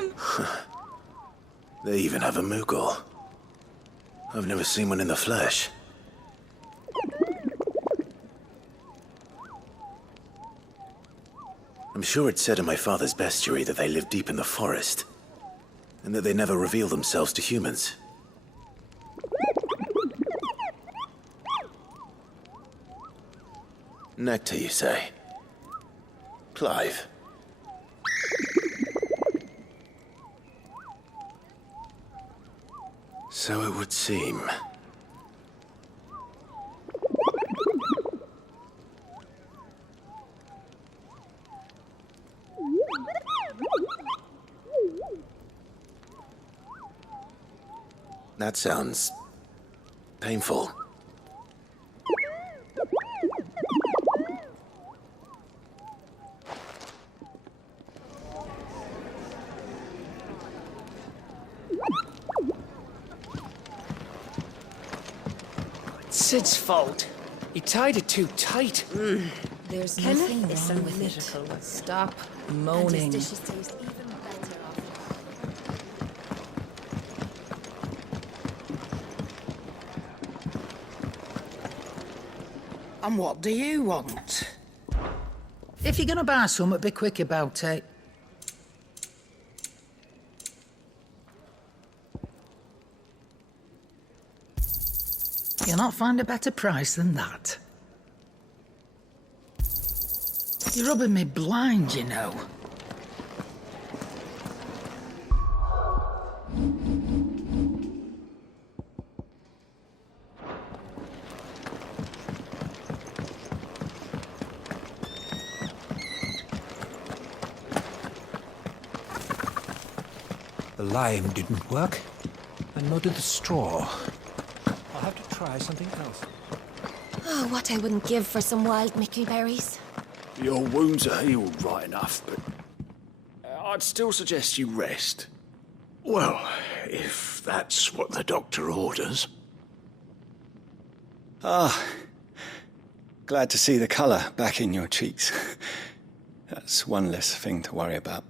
them. They even have a Moogle. I've never seen one in the flesh. I'm sure it said in my father's bestiary that they live deep in the forest, and that they never reveal themselves to humans. Nectar, you say? Clive. So it would seem. That sounds painful. Sid's fault. He tied it too tight. There's Kenneth nothing is wrong with analytical. it. Stop And moaning. his dishes taste even better after. And what do you want? If you're gonna buy something, be quick about it. You'll not find a better price than that. You're rubbing me blind, you know. The lime didn't work, and nor did the straw. I'll have to try something else. Oh, what I wouldn't give for some wild mickleberries. Your wounds are healed right enough, but I'd still suggest you rest. Well, if that's what the doctor orders. Glad to see the colour back in your cheeks. That's one less thing to worry about.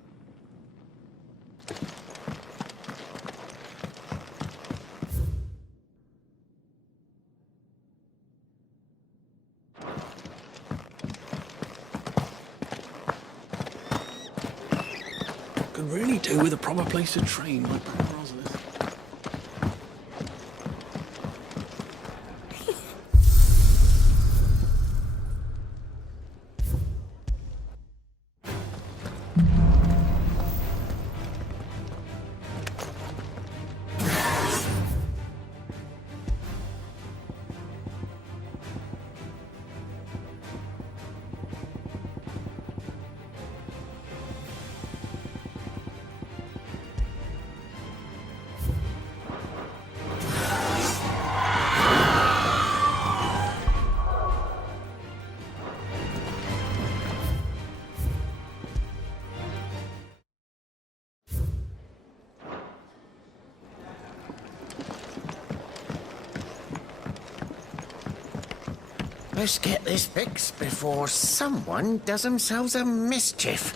Could really do with a proper place to train, like Rosalind. Let's get this fixed before someone does themselves a mischief.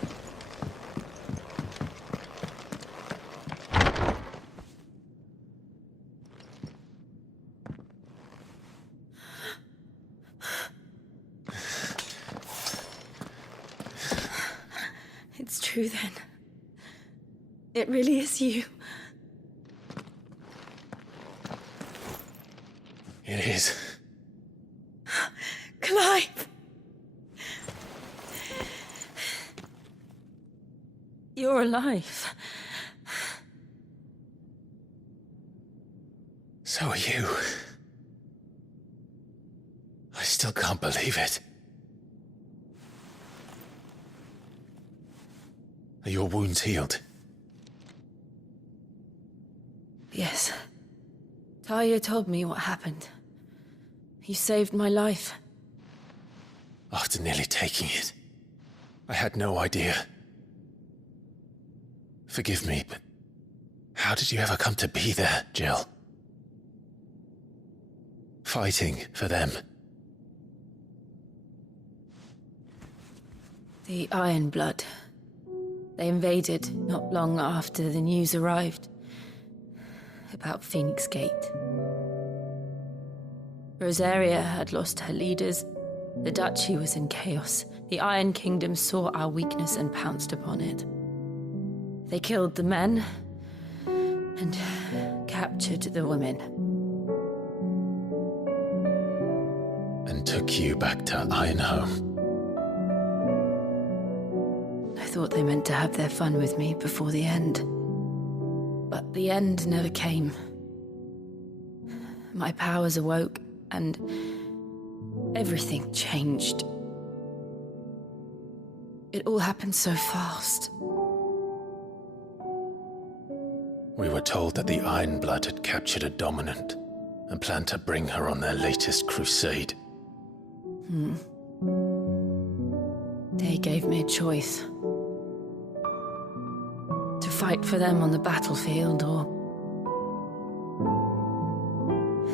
It's true then. It really is you. It is. Clive! You're alive. So are you. I still can't believe it. Are your wounds healed? Yes. Talia told me what happened. You saved my life. After nearly taking it, I had no idea. Forgive me, but how did you ever come to be there, Jill? Fighting for them. The Iron Blood. They invaded not long after the news arrived about Phoenix Gate. Rosaria had lost her leaders. The duchy was in chaos. The Iron Kingdom saw our weakness and pounced upon it. They killed the men and captured the women. And took you back to Ironhome. I thought they meant to have their fun with me before the end. But the end never came. My powers awoke, and everything changed. It all happened so fast. We were told that the Ironblood had captured a dominant and planned to bring her on their latest crusade. They gave me a choice. To fight for them on the battlefield, or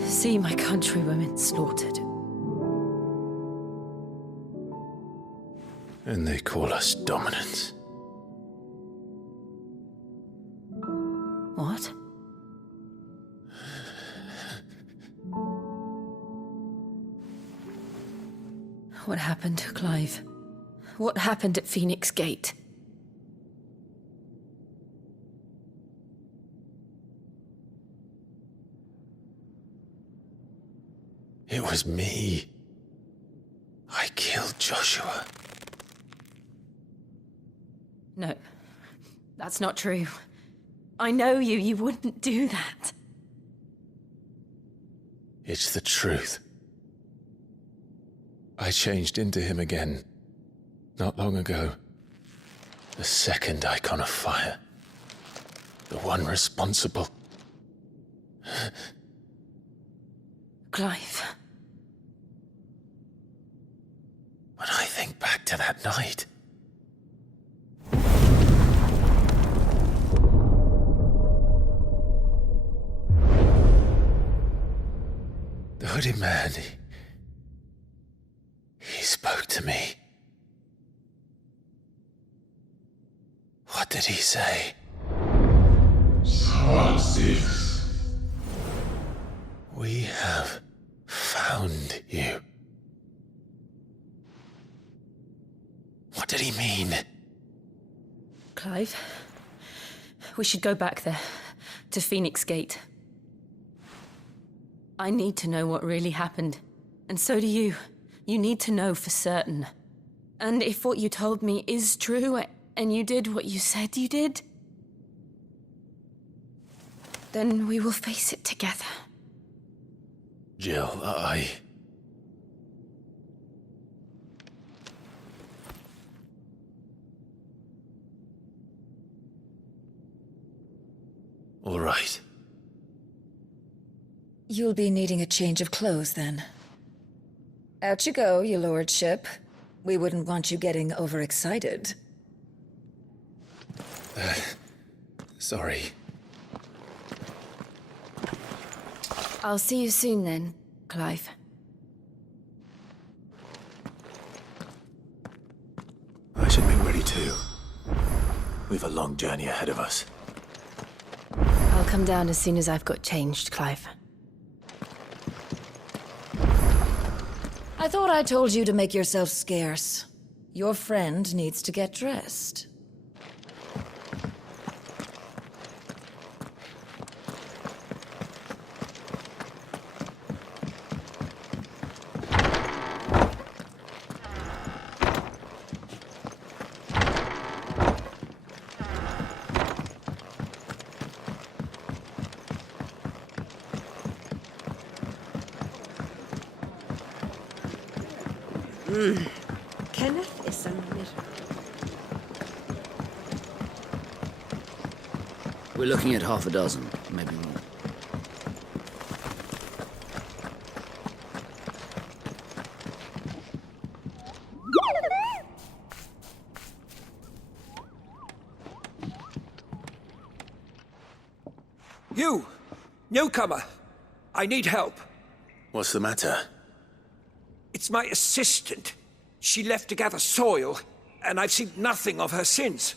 see my countrywomen slaughtered. And they call us dominants. What? What happened, Clive? What happened at Phoenix Gate? It was me. I killed Joshua. No, that's not true. I know you. You wouldn't do that. It's the truth. I changed into him again, not long ago. The second Eikon of Fire. The one responsible. Clive. When I think back to that night... The hooded man, he spoke to me. What did he say? We have found you. What did he mean? Clive, we should go back there, to Phoenix Gate. I need to know what really happened. And so do you. You need to know for certain. And if what you told me is true, and you did what you said you did, then we will face it together. Jill, All right. You'll be needing a change of clothes, then. Out you go, your lordship. We wouldn't want you getting overexcited. Sorry. I'll see you soon then, Clive. I should make ready too. We've a long journey ahead of us. I'll come down as soon as I've got changed, Clive. I thought I told you to make yourself scarce. Your friend needs to get dressed. Kenneth is a little... We're looking at half a dozen, maybe more. You! Newcomer! I need help. What's the matter? It's my assistant. She left to gather soil, and I've seen nothing of her since.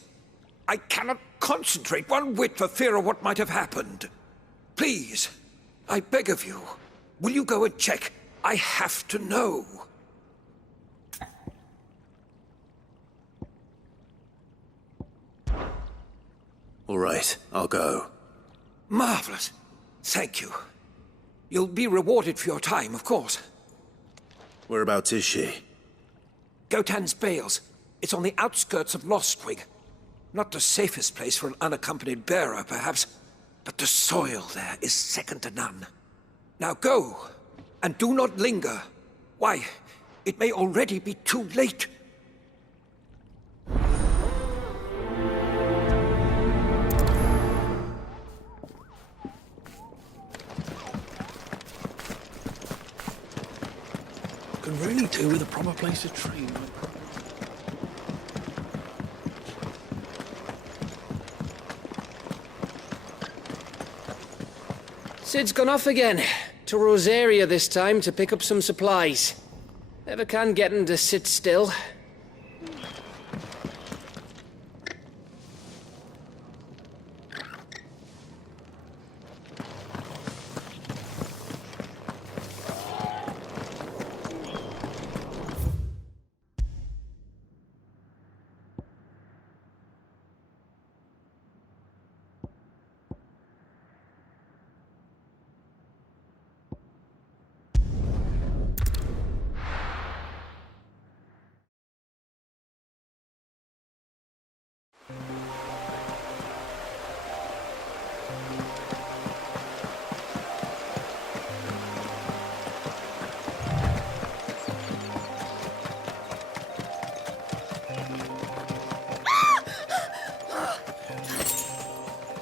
I cannot concentrate one whit for fear of what might have happened. Please, I beg of you, will you go and check? I have to know. All right, I'll go. Marvelous. Thank you. You'll be rewarded for your time, of course. Whereabouts is she? Gotan's Bales. It's on the outskirts of Lostwing. Not the safest place for an unaccompanied bearer, perhaps, but the soil there is second to none. Now go, and do not linger. Why, it may already be too late. Can really do with a proper place to train. Sid's gone off again. To Rosaria this time to pick up some supplies. Never can get him to sit still.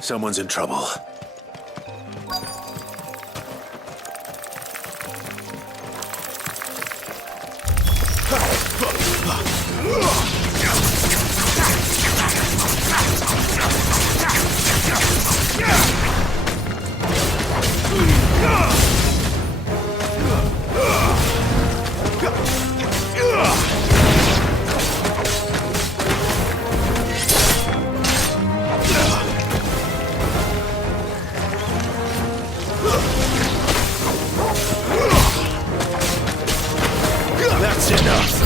Someone's in trouble. That's enough.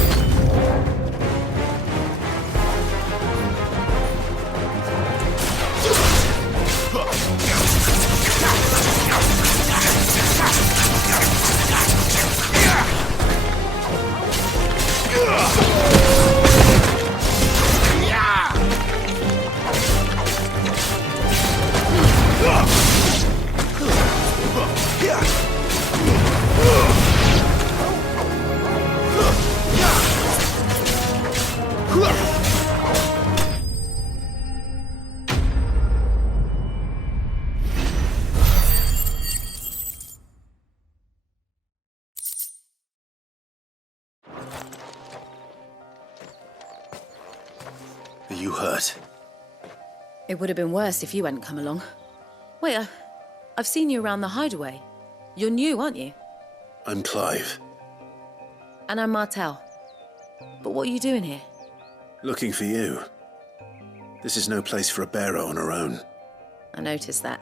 Are you hurt? It would have been worse if you hadn't come along. Wait, I've seen you around the hideaway. You're new, aren't you? I'm Clive. And I'm Martel. But what are you doing here? Looking for you. This is no place for a bearer on her own. I noticed that.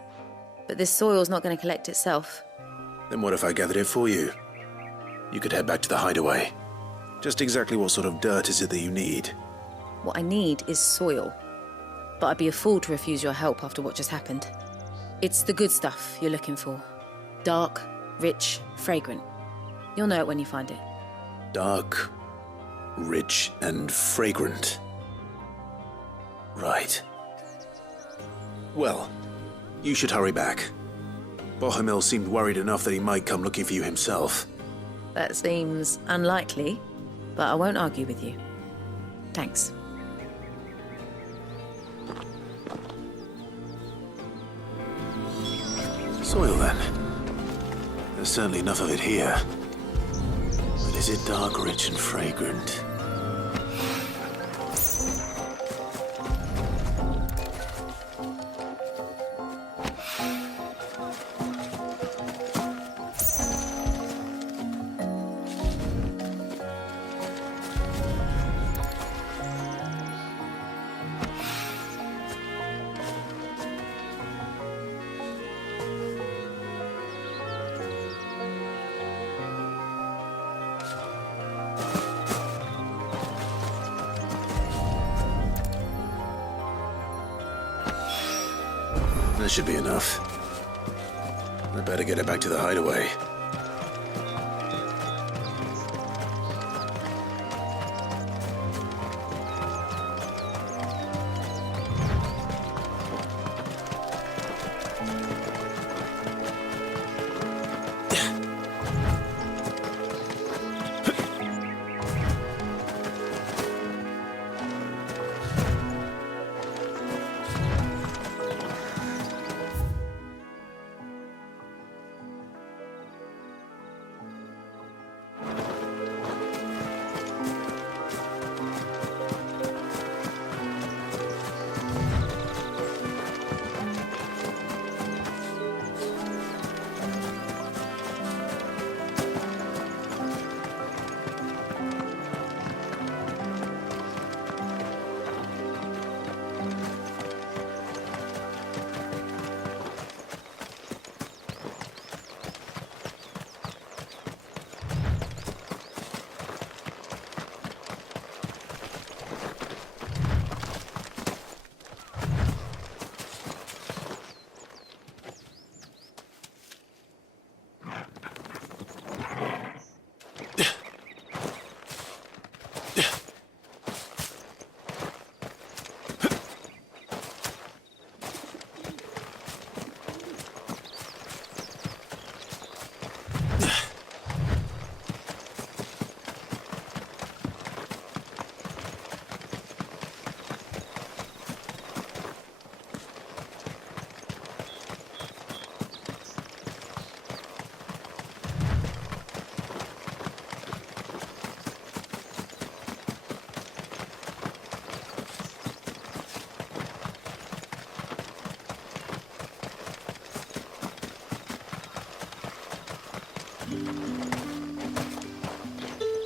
But this soil's not going to collect itself. Then what if I gathered it for you? You could head back to the hideaway. Just exactly what sort of dirt is it that you need? What I need is soil. But I'd be a fool to refuse your help after what just happened. It's the good stuff you're looking for. Dark, rich, fragrant. You'll know it when you find it. Dark, rich, and fragrant. Right. Well, you should hurry back. Bahamut seemed worried enough that he might come looking for you himself. That seems unlikely, but I won't argue with you. Thanks. Soil, then. There's certainly enough of it here. But is it dark, rich, and fragrant? That should be enough. I better get it back to the hideaway.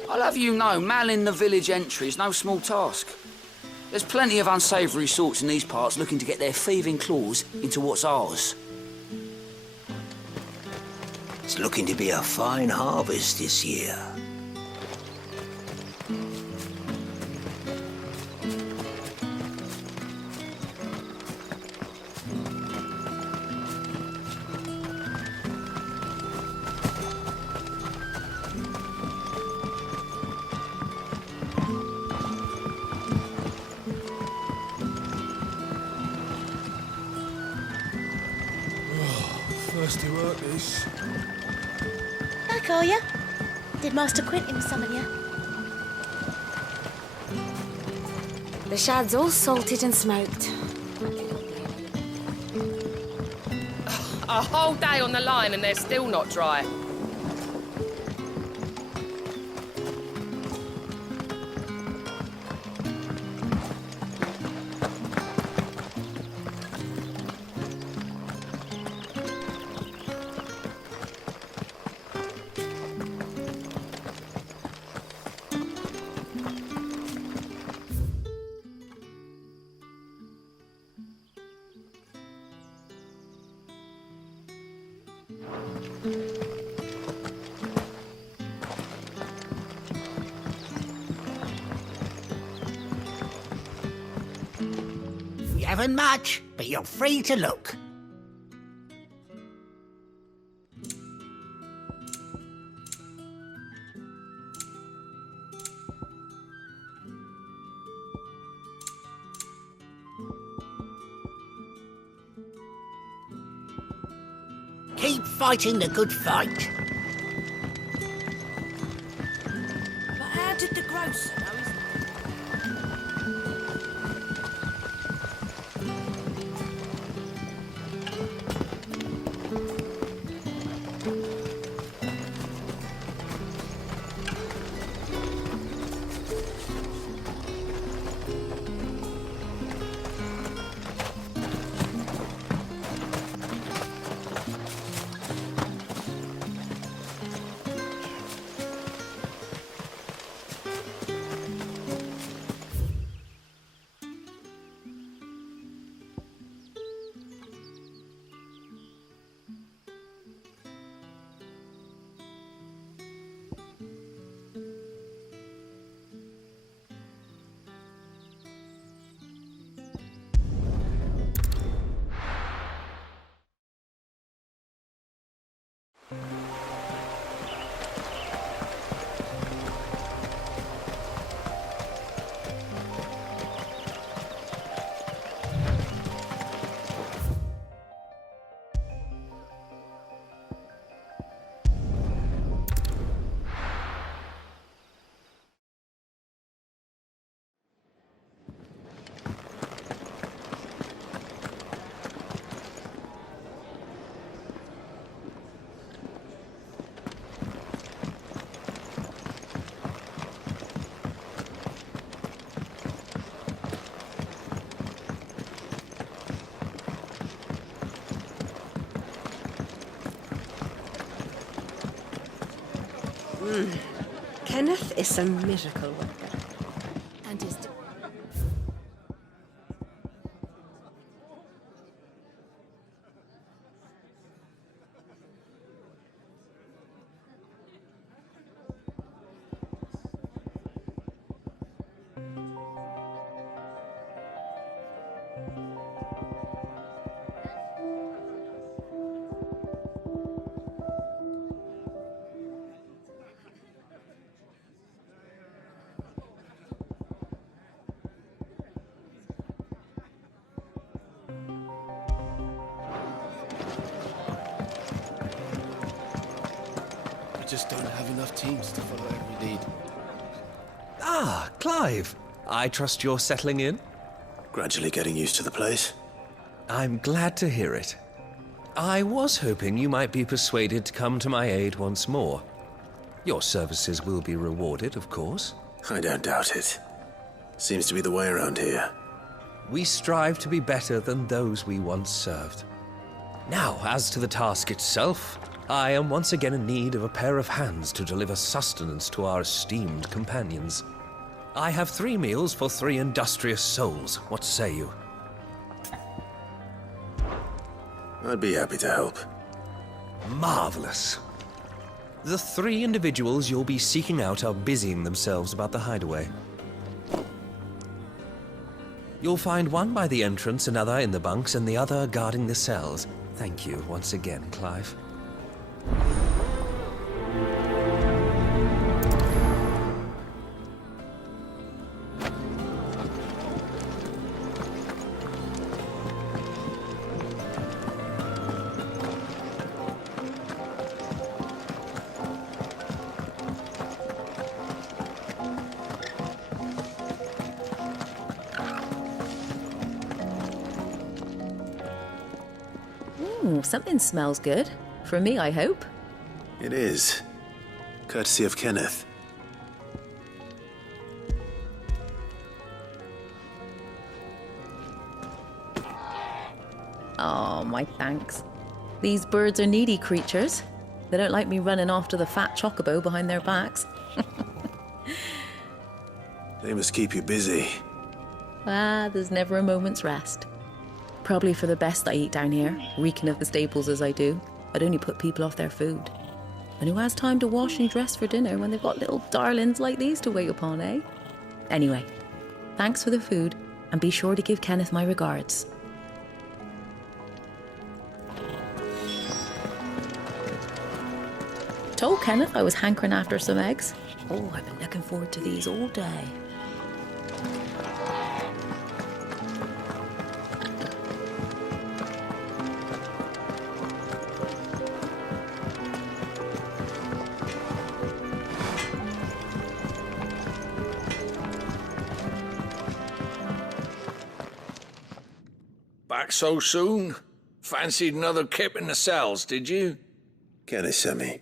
I'll have you know, manning the village entry is no small task. There's plenty of unsavoury sorts in these parts looking to get their thieving claws into what's ours. It's looking to be a fine harvest this year. Thirsty work, this. Back, are ya? Did Master Quentin summon ya? The shad's all salted and smoked. A whole day on the line and they're still not dry. We haven't much, but you're free to look. Keep fighting the good fight. But how did the grocer know his... Kenneth is a miracle worker. And is... Just don't have enough teams to follow every lead. Ah, Clive. I trust you're settling in? Gradually getting used to the place. I'm glad to hear it. I was hoping you might be persuaded to come to my aid once more. Your services will be rewarded, of course. I don't doubt it. Seems to be the way around here. We strive to be better than those we once served. Now, as to the task itself, I am once again in need of a pair of hands to deliver sustenance to our esteemed companions. I have 3 meals for 3 industrious souls. What say you? I'd be happy to help. Marvelous. The 3 individuals you'll be seeking out are busying themselves about the hideaway. You'll find one by the entrance, another in the bunks, and the other guarding the cells. Thank you once again, Clive. Ooh, something smells good. For me, I hope. It is. Courtesy of Kenneth. Oh, my thanks. These birds are needy creatures. They don't like me running after the fat chocobo behind their backs. They must keep you busy. Ah, there's never a moment's rest. Probably for the best I eat down here, reeking of the staples as I do. I'd only put people off their food. And who has time to wash and dress for dinner when they've got little darlings like these to wait upon, eh? Anyway, thanks for the food, and be sure to give Kenneth my regards. Told Kenneth I was hankering after some eggs. Oh, I've been looking forward to these all day. Back so soon? Fancied another kip in the cells, did you? Kenneth sent me.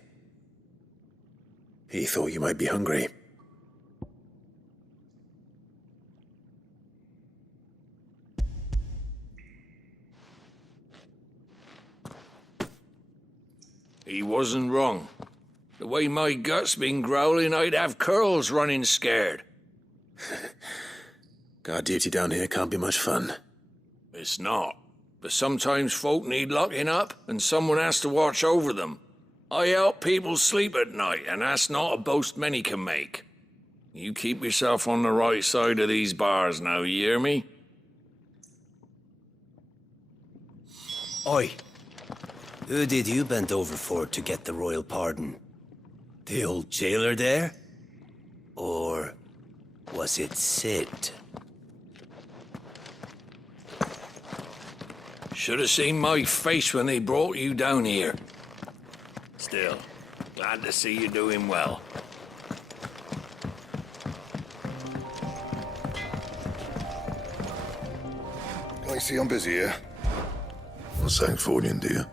He thought you might be hungry. He wasn't wrong. The way my gut's been growling, I'd have curls running scared. Guard duty down here can't be much fun. It's not. But sometimes folk need locking up, and someone has to watch over them. I help people sleep at night, and that's not a boast many can make. You keep yourself on the right side of these bars now, you hear me? Oi. Who did you bend over for to get the royal pardon? The old jailer there? Or was it Sid? Should have seen my face when they brought you down here. Still, glad to see you doing well. I see I'm busy here. Not saying Fordian, do you?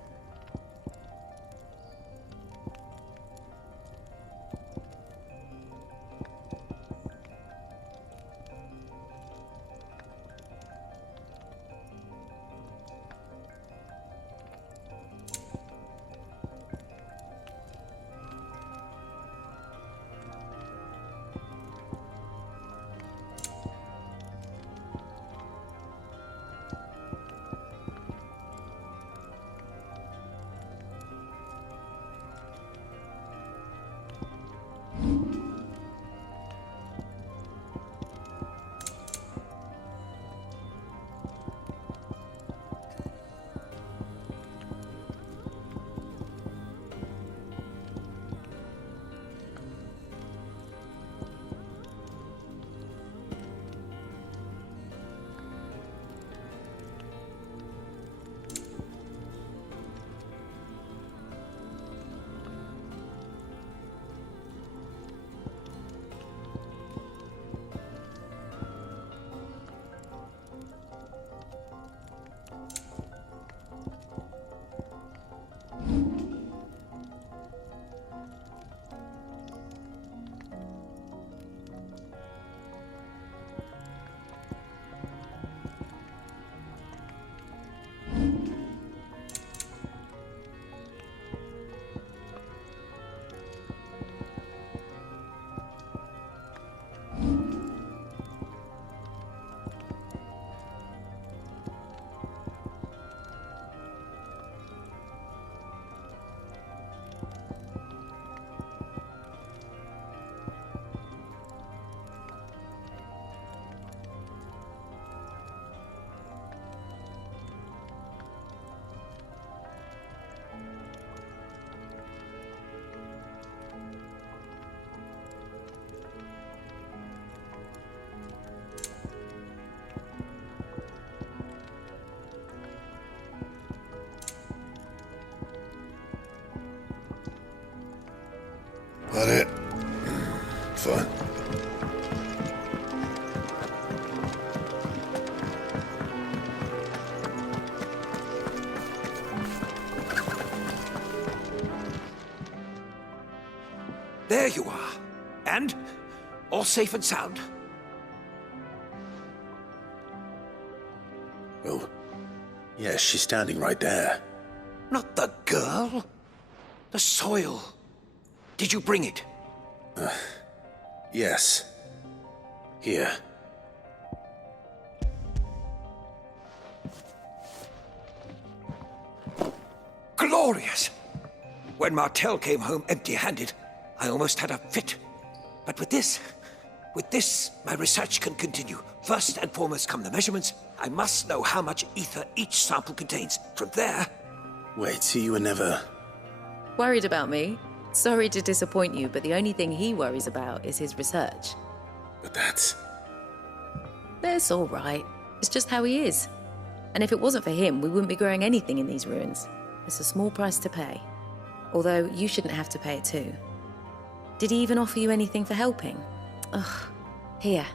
That it? Fine. There you are. And? All safe and sound? Oh, yes, she's standing right there. Not the girl. The soil. Did you bring it? Yes. Here. Glorious! When Martel came home empty-handed, I almost had a fit. But with this, my research can continue. First and foremost come the measurements. I must know how much ether each sample contains. From there... Wait, so you were never... Worried about me? Sorry to disappoint you, but the only thing he worries about is his research. But that's all right. It's just how he is. And if it wasn't for him, we wouldn't be growing anything in these ruins. It's a small price to pay. Although, you shouldn't have to pay it too. Did he even offer you anything for helping? Ugh. Here.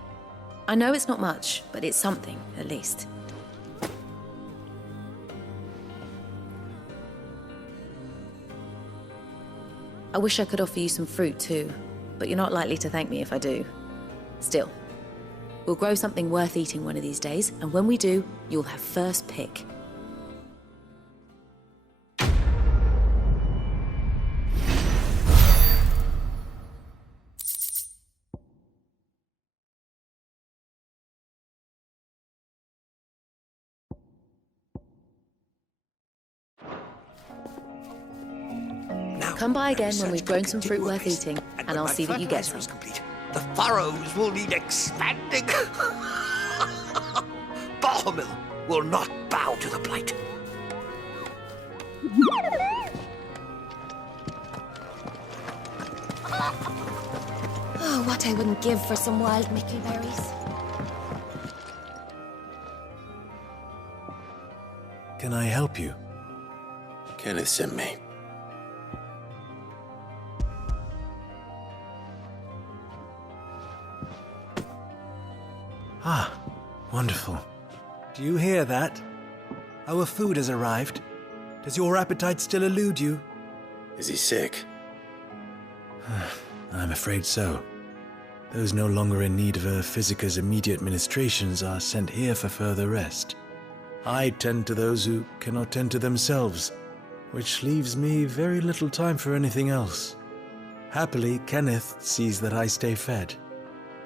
I know it's not much, but it's something, at least. I wish I could offer you some fruit too, but you're not likely to thank me if I do. Still, we'll grow something worth eating one of these days, and when we do, you'll have first pick. Come by again when we've grown some fruit worth eating, and I'll see that you get some. The furrows will need expanding. Bahamut will not bow to the Blight. Oh, what I wouldn't give for some wild mickleberries. Can I help you? Kenneth sent me. Ah, wonderful. Do you hear that? Our food has arrived. Does your appetite still elude you? Is he sick? I'm afraid so. Those no longer in need of a Physica's immediate ministrations are sent here for further rest. I tend to those who cannot tend to themselves, which leaves me very little time for anything else. Happily, Kenneth sees that I stay fed.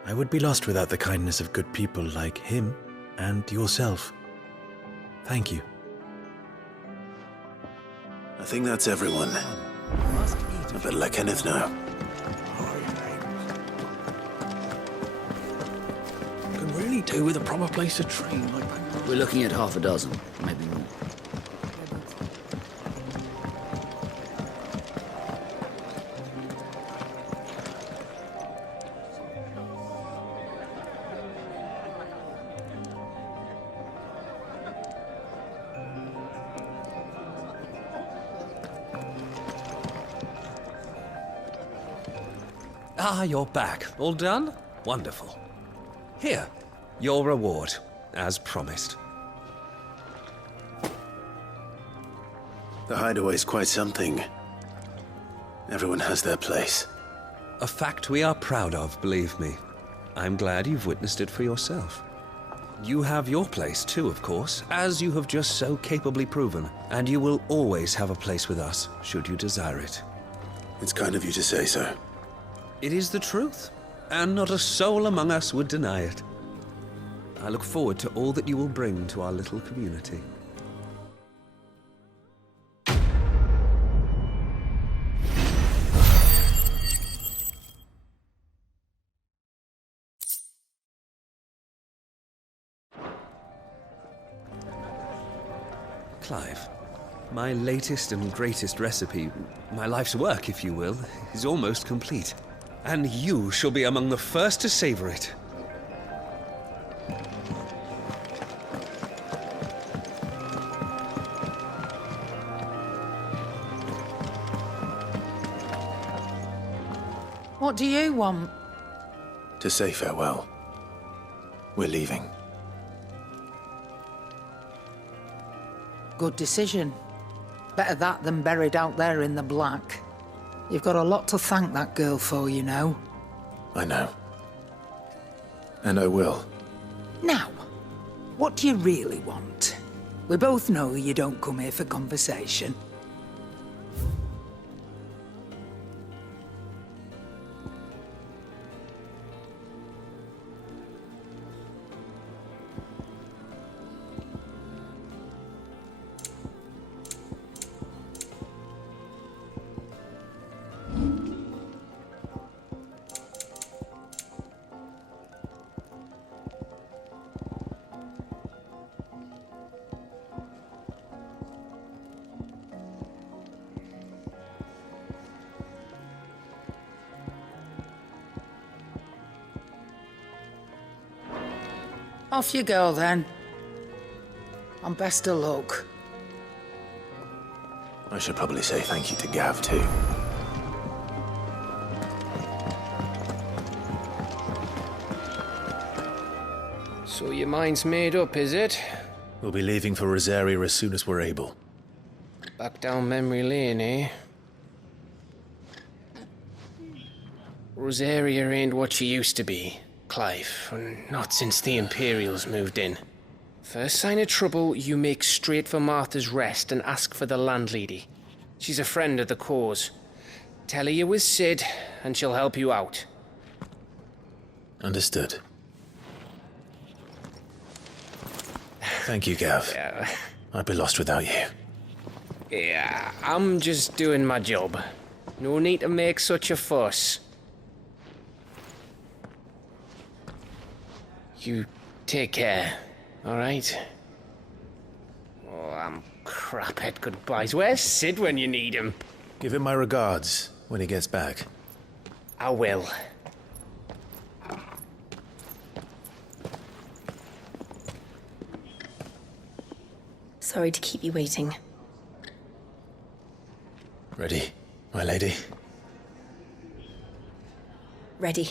I would be lost without the kindness of good people like him and yourself. Thank you. I think that's everyone. I better let Kenneth know. Could really do with a proper place to train. We're looking at half a dozen, maybe more. Ah, you're back. All done? Wonderful. Here, your reward, as promised. The hideaway's quite something. Everyone has their place. A fact we are proud of, believe me. I'm glad you've witnessed it for yourself. You have your place too, of course, as you have just so capably proven, and you will always have a place with us, should you desire it. It's kind of you to say so. It is the truth, and not a soul among us would deny it. I look forward to all that you will bring to our little community. Clive, my latest and greatest recipe, my life's work, if you will, is almost complete. And you shall be among the first to savor it. What do you want? To say farewell. We're leaving. Good decision. Better that than buried out there in the black. You've got a lot to thank that girl for, you know. I know. And I will. Now, what do you really want? We both know you don't come here for conversation. Off you go, then. And best of luck. I should probably say thank you to Gav, too. So your mind's made up, is it? We'll be leaving for Rosaria as soon as we're able. Back down memory lane, eh? Rosaria ain't what she used to be, Clive, and not since the Imperials moved in. First sign of trouble, you make straight for Martha's Rest and ask for the landlady. She's a friend of the cause. Tell her you're with Sid, and she'll help you out. Understood. Thank you, Gav. Yeah. I'd be lost without you. Yeah, I'm just doing my job. No need to make such a fuss. You take care, all right? Oh, I'm crap at goodbyes. Where's Sid when you need him? Give him my regards when he gets back. I will. Sorry to keep you waiting. Ready, my lady? Ready.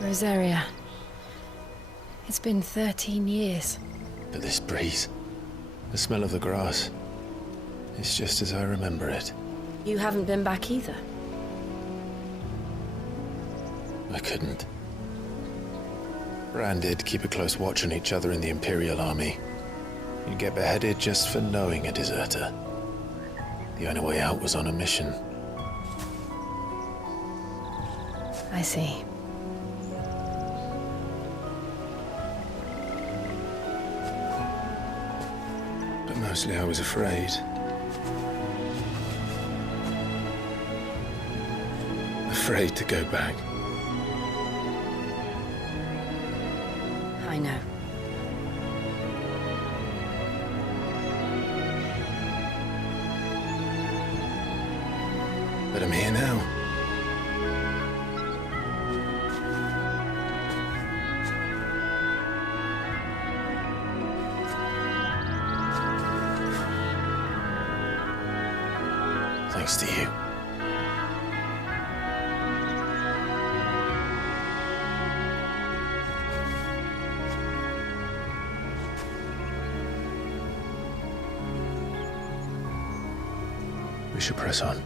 Rosaria. It's been 13 years. But this breeze, the smell of the grass, it's just as I remember it. You haven't been back either. I couldn't. Ran did keep a close watch on each other in the Imperial Army. You'd get beheaded just for knowing a deserter. The only way out was on a mission. I see. But mostly I was afraid. Afraid to go back. I know. But I'm here now. Thanks to you. We should press on.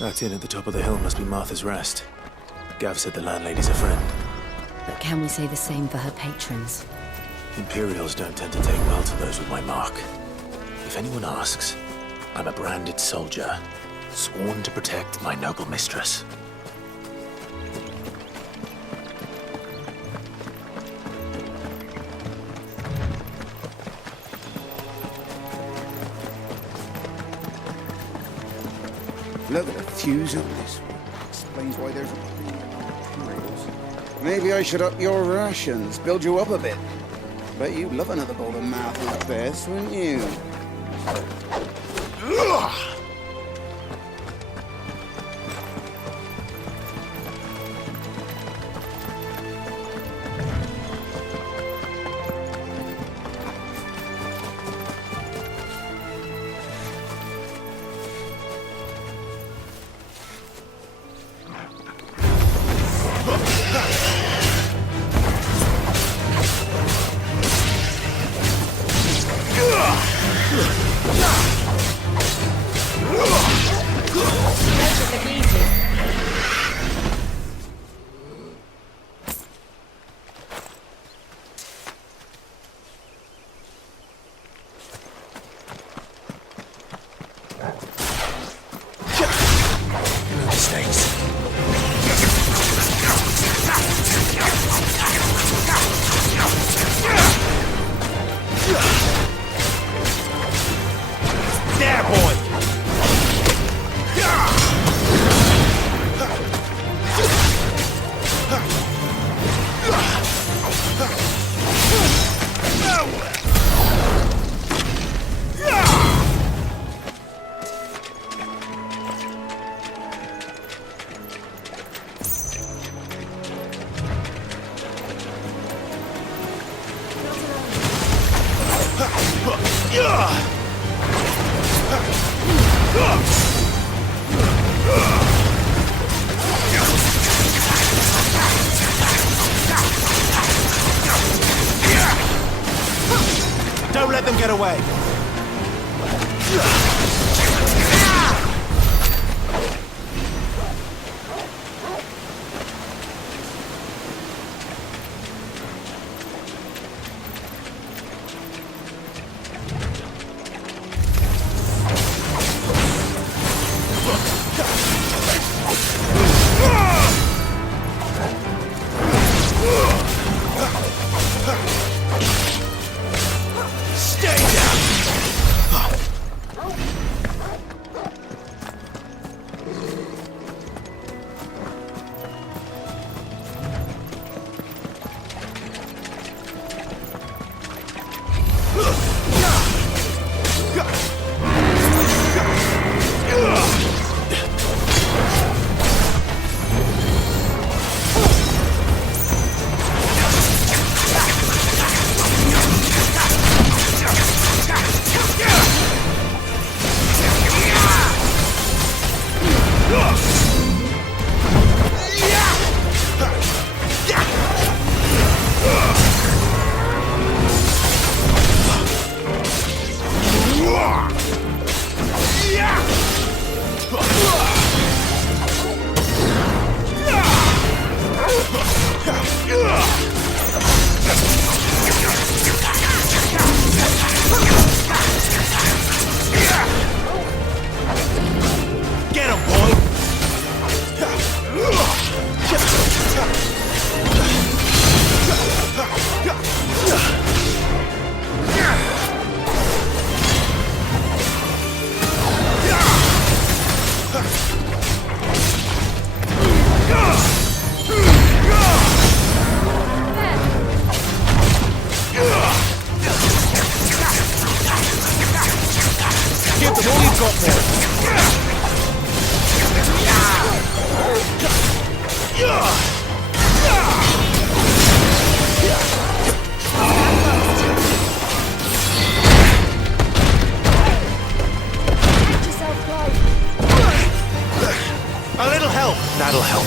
That inn at the top of the hill must be Martha's Rest. Gav said the landlady's a friend. But can we say the same for her patrons? Imperials don't tend to take well to those with my mark. If anyone asks, I'm a branded soldier, sworn to protect my noble mistress. Look at the fuse on this one. Explains why there's a premium on Imperials. Maybe I should up your rations, build you up a bit. Bet you'd love another bowl of Martha's Best, wouldn't you? Don't let them get away! That'll help.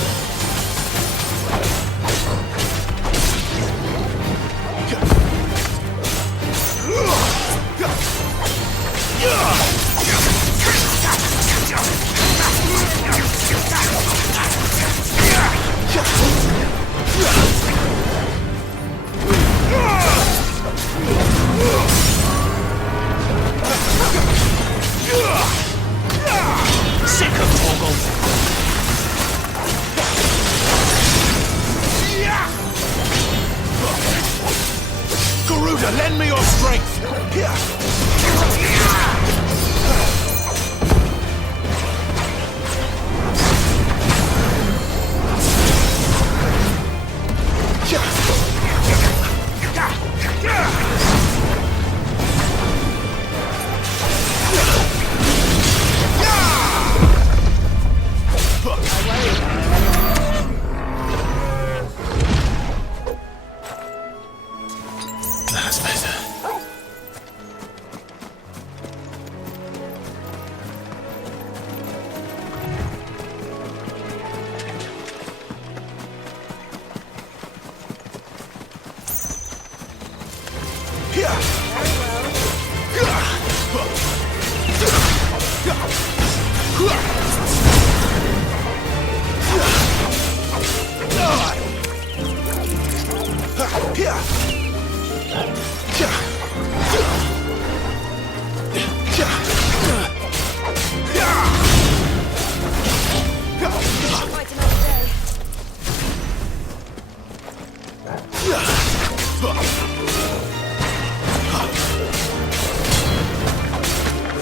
lend me your strength! That's better.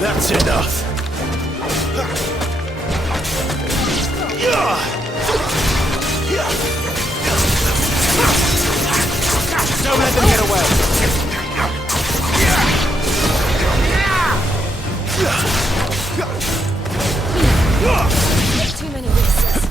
That's enough. Don't let them get away. Too many risks.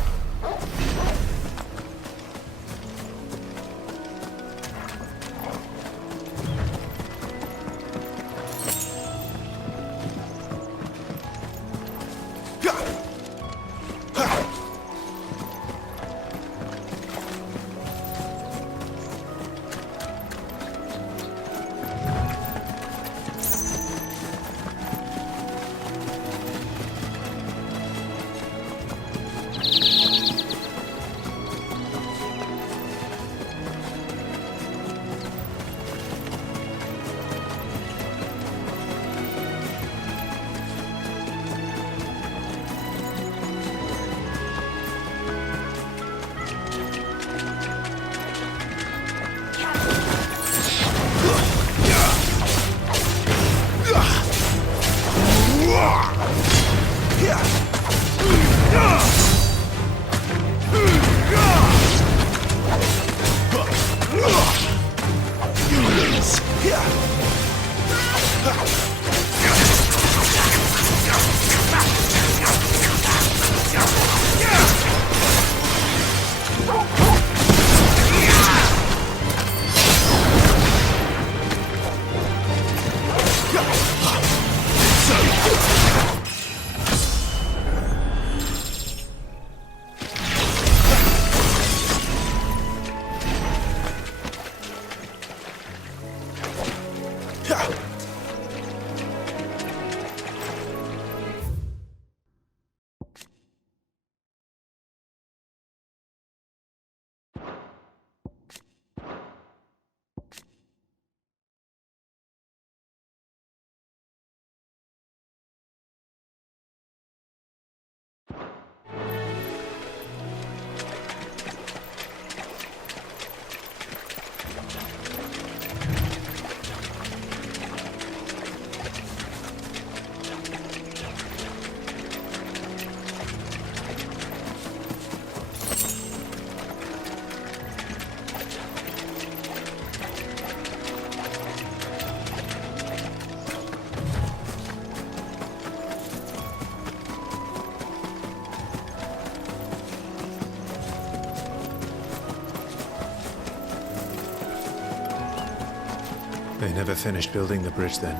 They never finished building the bridge then.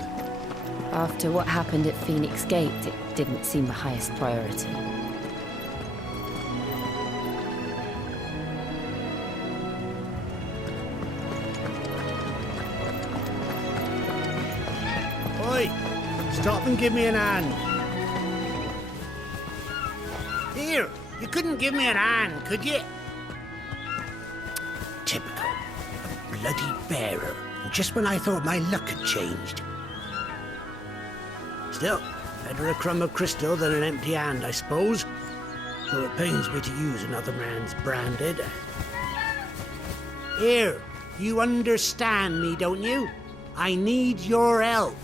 After what happened at Phoenix Gate, it didn't seem the highest priority. Oi! Stop and give me an hand. Here, you couldn't give me an hand, could you? Typical. A bloody bearer. Just when I thought my luck had changed. Still, better a crumb of crystal than an empty hand, I suppose. Though it pains me to use another man's branded. Here, you understand me, don't you? I need your help.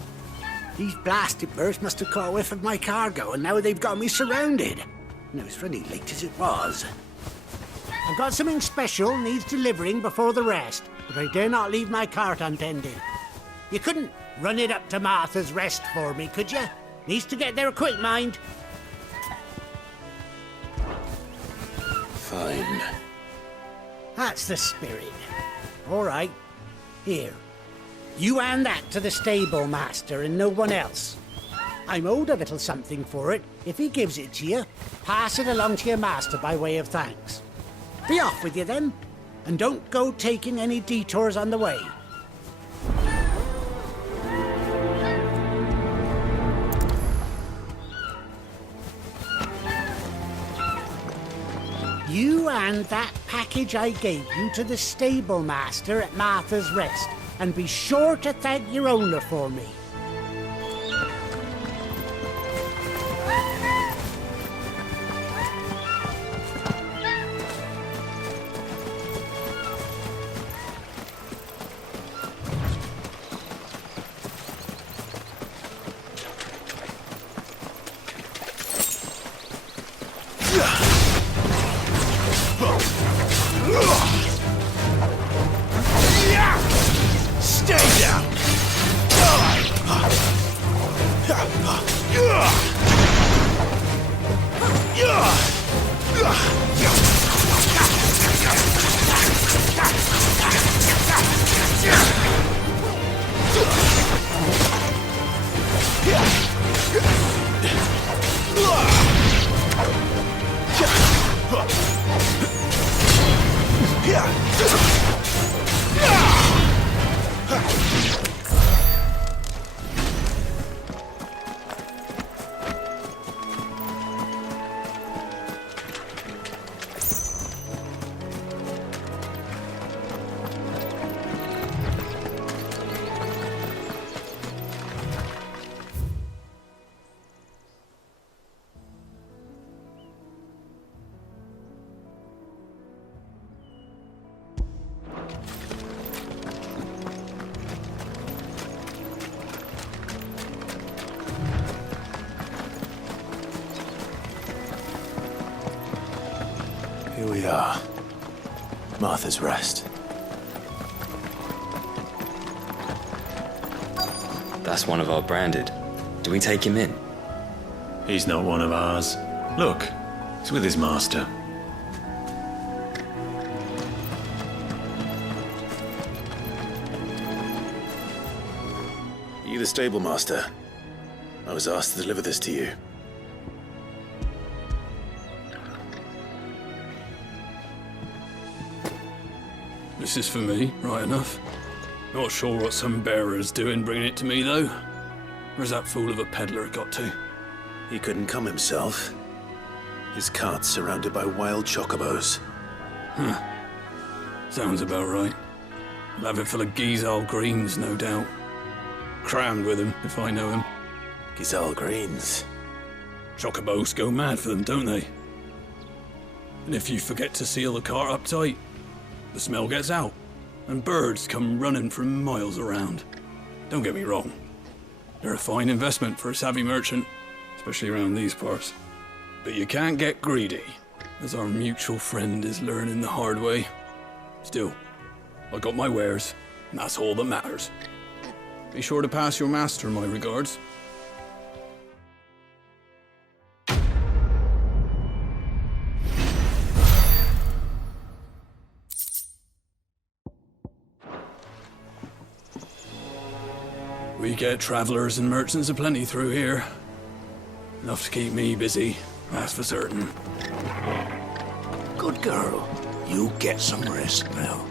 These blasted birds must have caught a whiff of my cargo, and now they've got me surrounded. And it was really late as it was. I've got something special needs delivering before the rest, but I dare not leave my cart untended. You couldn't run it up to Martha's Rest for me, could you? Needs to get there quick, mind. Fine. That's the spirit. All right. Here. You hand that to the stable master and no one else. I'm owed a little something for it. If he gives it to you, pass it along to your master by way of thanks. Be off with you then, and don't go taking any detours on the way. You hand that package I gave you to the stable master at Martha's Rest, and be sure to thank your owner for me. Here we are. Martha's Rest. That's one of our branded. Do we take him in? He's not one of ours. Look, he's with his master. Are you the stable master? I was asked to deliver this to you. This is for me, right enough. Not sure what some bearer's doing bringing it to me, though. Where's that fool of a peddler got to? He couldn't come himself. His cart's surrounded by wild chocobos. Huh. Sounds about right. I'll have it full of Gizal greens, no doubt. Crammed with him, if I know him. Gizal greens? Chocobos go mad for them, don't they? And if you forget to seal the cart up tight, the smell gets out, and birds come running from miles around. Don't get me wrong. They're a fine investment for a savvy merchant, especially around these parts. But you can't get greedy, as our mutual friend is learning the hard way. Still, I got my wares, and that's all that matters. Be sure to pass your master my regards. We get travelers and merchants aplenty through here. Enough to keep me busy, that's for certain. Good girl. You get some rest now.